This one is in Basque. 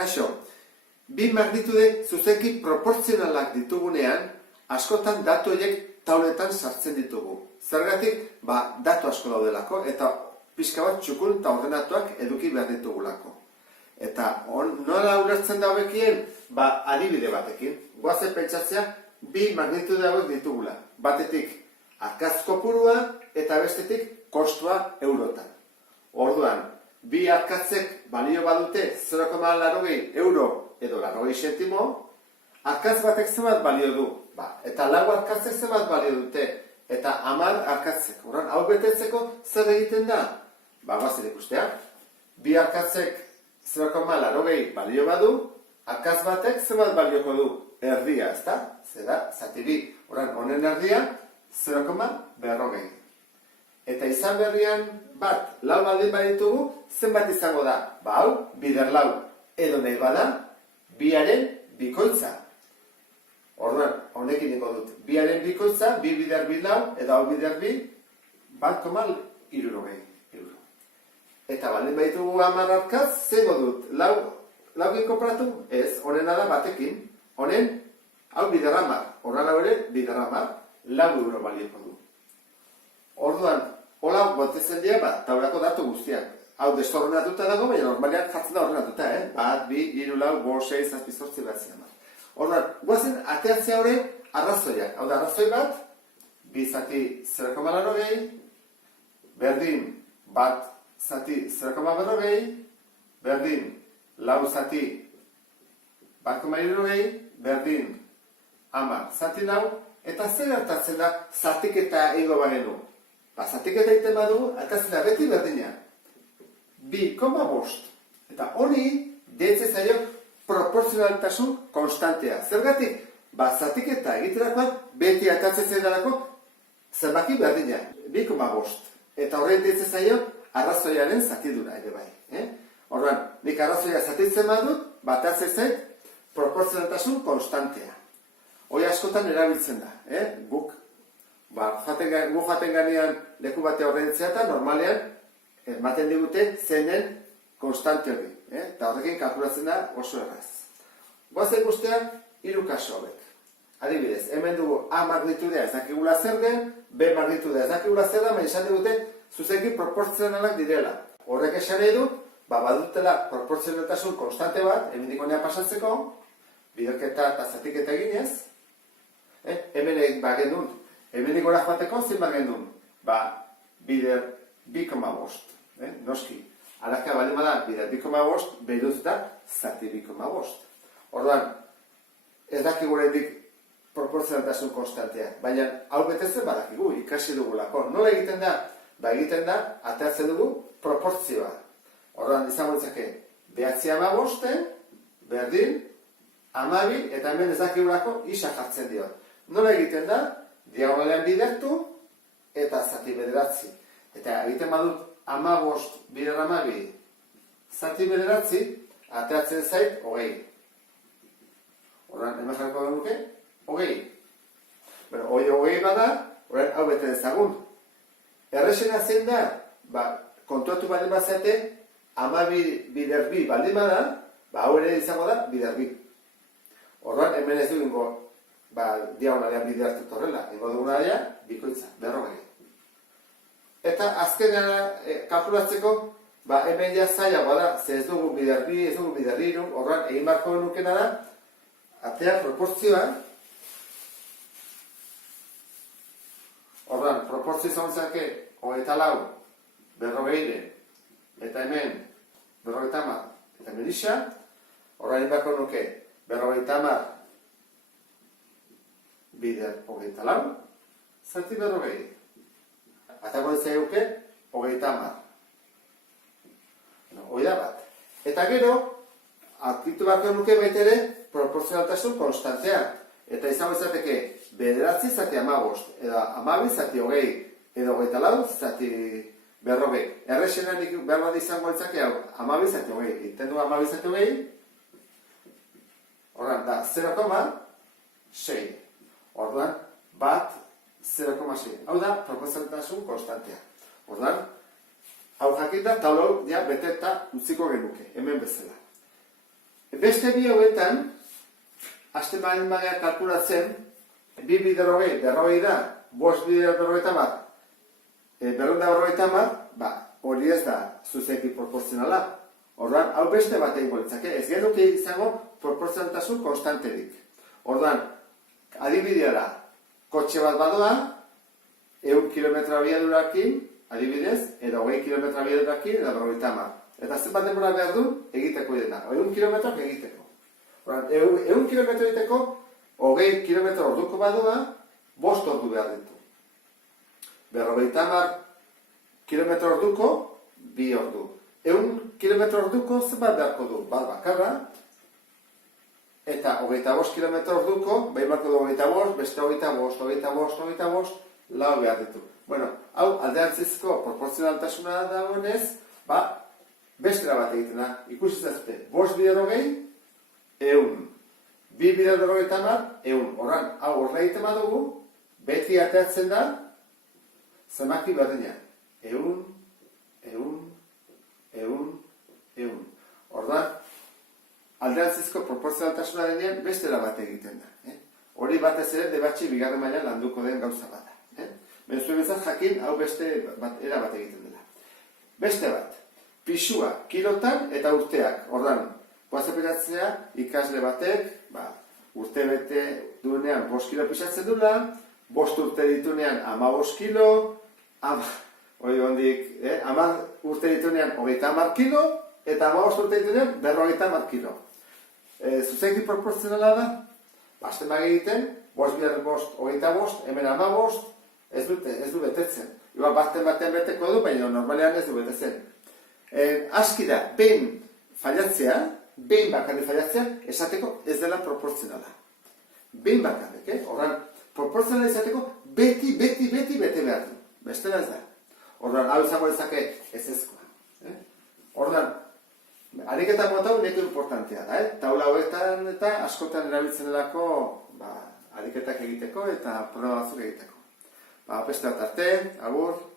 Kaixo, bi magnitude zuzenki proportzionalak ditugunean, askotan datu horiek tauletan sartzen ditugu. Zergatik, datu asko daudelako eta pixka bat txukun eta ordenatuak eduki behar ditugulako. Eta nola ulertzen da hobekien? Adibide batekin. Goazen pentsatzea, bi magnitude hauek ditugula. Batetik arkatz kopurua eta bestetik kostua eurotan. Orduan, bi arkatzek balio badute 0,80 euro edo 80 zentimo, arkatz batek zenbat balio du. Eta lau arkatzek zenbat balio dute. Eta 10 arkatzek. Orduan, hau betetzeko zer egiten da? Goazen ikustea. Bi arkatzek 0,80 balio badu, arkatz batek zenbat balioko du? Erdia, ezta? Zera, zati bi. Orduan, honen erdia 0,40. Eta izan berrian bat, lau baldin baditugu, zenbat izango da? Hau, bider lau. Edo nahi bada, biaren bikoitza. Orduan, honekin ingo dut. Biaren bikoitza, bi bider bi lau, edo hau bider bi, 1,60 euro. Eta baldin baditugu 10 arkatz, zengo dut? Laukin konpratu? Ez, honena da batekin. Honen, hau bider 10. Horren hau ere, bider 10, 4 euro balioko du. Orduan, hola botetzen dira, taulako datu guztiak. Hau desordenatuta dago, baina normalean jartzen da ordenatuta, Bat, bi, hiru, lau, bost, sei, zazpi, zortzi, bederatzi, hamar. Orduan, goazen ateratzea horren arrazoiak. Hau da, arrazoi bat, bi zati 0,80, berdin bat zati 0,40, berdin lau zati 1,60, berdin 10 zati lau, eta zer hartatzen da zatiketa ego bagenu. Zatiketa egiten badu, atatzen da beti berdina. 2,5. Eta honi, deitzen zaio proporzionaltasun konstantea. Zergatik, zatiketa egiterakoan, beti atatzen zaidalako, zenbaki berdina. 2,5. Eta horrein deitzen zaio, arrazoiaren zatidura ere bai. Orduan, nik arrazoia zatitzen badut, atatzen zait, proporzionaltasun konstantea. Hoi askotan erabiltzen da. Guk jaten ganean leku bate horrentzea eta normalean ematen digute zenen konstante hori. Eta horrekin kalkulatzen da oso erraz. Goazen guztian, 3 kaso hauek. Adibidez, hemen dugu A magnitudea ez dakigula zer den, B magnitudea ez dakigula zer da, baina esan digute zuzenki proportzionalak direla. Horrek esan nahi du, badutela proportzionaltasun konstante bat, hemen dikonea pasatzeko, biderketa eta zatiketa eginez, hemen genuen. Hemen gora joateko zin genuen? Bider 2,5. Noski. Alazka bali bada, bider 2,5, behiruz da, zati 2,5. Orduan, ez dakigu horretik proporzionaltasun konstantea. Baina, hau betetzen badakigu, ikasi dugulako. Nola egiten da? Egiten da, ateratzen dugu proportzioa. Orduan, izango ditzake, 9,5, berdin, 12, eta hemen ez dakigulako isa jartzen dio. Nola egiten da? Diagonalean bidertu eta zati 9. Eta egiten badut 15 bider 12 zati 9, ateratzen zait 20. Orduan, hemen jarriko genuke, 20. Hoi 20 bada, horren hau bete dezagun. Errexena zein da, kontuatu baldin bazate, 12 bider 2 baldin bada, hau ere izango da bider 2. Orduan, hemen ez du ingo diagonalean bidertut horrela. Ingo duguna daia, bikoitza, 40. Eta azkenean kalkulatzeko, hemen ja zailagoa da, ze ez dugu bider 2, ez dugu bider 3, horren egin barko nukena da, atea proportzioa, horren proportzio izan zake, 24, 40, eta hemen 50, eta hemen isa, horren egin barko nuke, 50, bider 24, zati 40. Atako ez zailuke, 30. Hoi da bat. Eta gero, aurkitu barko nuke baitere proporzionaltasun konstantea. Eta izango izateke, 9 zati 15, edo 12 zati 20, edo 24 zati 40. Errexenan behar bat izango itzake hau, 12 zati 20. Iten du 12 zati 20, horren da 0,6. Orduan, bat 0,6. Hau da, proporzionaltasun konstantea. Orduan, hau jakin da, taulo ja bete eta utziko genuke, hemen bezala. Beste bi hauetan, hasten baldin bagea kalkulatzen, 2 bider berrogei da, 5 bider berrogeita hamar, berrehun eta berrogeita hamar, hori ez da zuzenki proportzionala. Orduan, hau beste bat egingo litzake, ez genuke izango proportzionaltasun konstanterik. Orduan, adibidea da, kotxe bat badoa, 100 kilometro abiadurarekin, adibidez, edo 20 kilometro abiadurarekin, edo berrogeita hamar. Eta zenbat denbora behar du, egiteko dena. 100 kilometroak egiteko. Orduan, 100 kilometro egiteko, 20 kilometro orduko badoa, 5 ordu behar ditu. Berrogeita hamar kilometro orduko, 2 ordu. 100 kilometro orduko zenbat beharko du, bat bakarra, eta 25 kilometro orduko, behin beharko du 25, beste 25, lau behar ditu. Bueno, hau alderantzizko proportzionaltasuna dagoenez, bestera bat egiten da. Ikusi zazte, 5 bider hogei, 100. 2 bider berrogeita hamar, 100. Horran, hau horre egiten badugu, beti ateatzen da, zenbaki berdina. 100. Orduan, alderantzizko proportzionaltasuna denean bestera bat egiten da. Hori batez ere debatxe bigarren mailan landuko den gauza bat da. Baina zuen bezat jakin hau beste era bat egiten dela. Beste bat, pisua kilotan eta urteak. Orduan, guazapiratzea ikasle batek, urte bete duenean 5 kilo pisatzen dula, 5 urte ditunean 15 kilo, 10 urte ditunean 30 kilo, eta 15 urte ditunean 50 kilo. Zuzenki proportzionala da, hasten egiten, 5 bider 5, 25, hemen 15, ez du betetzen. Igual baten beteko du, baina normalean ez du betetzen. Aski da, behin bakarrik fallatzea, esateko ez dela proportzionala. Behin bakarrik, horran, proportzionala izateko beti bete behar du. Bestela ez da. Horran, hau izango ezake ez ezkoa. Horran, ariketa mota hau neko importantea da, taula hauetan eta askotan erabiltzen delako ariketak egiteko eta proba batzuk egiteko. Beste bat arte, agur.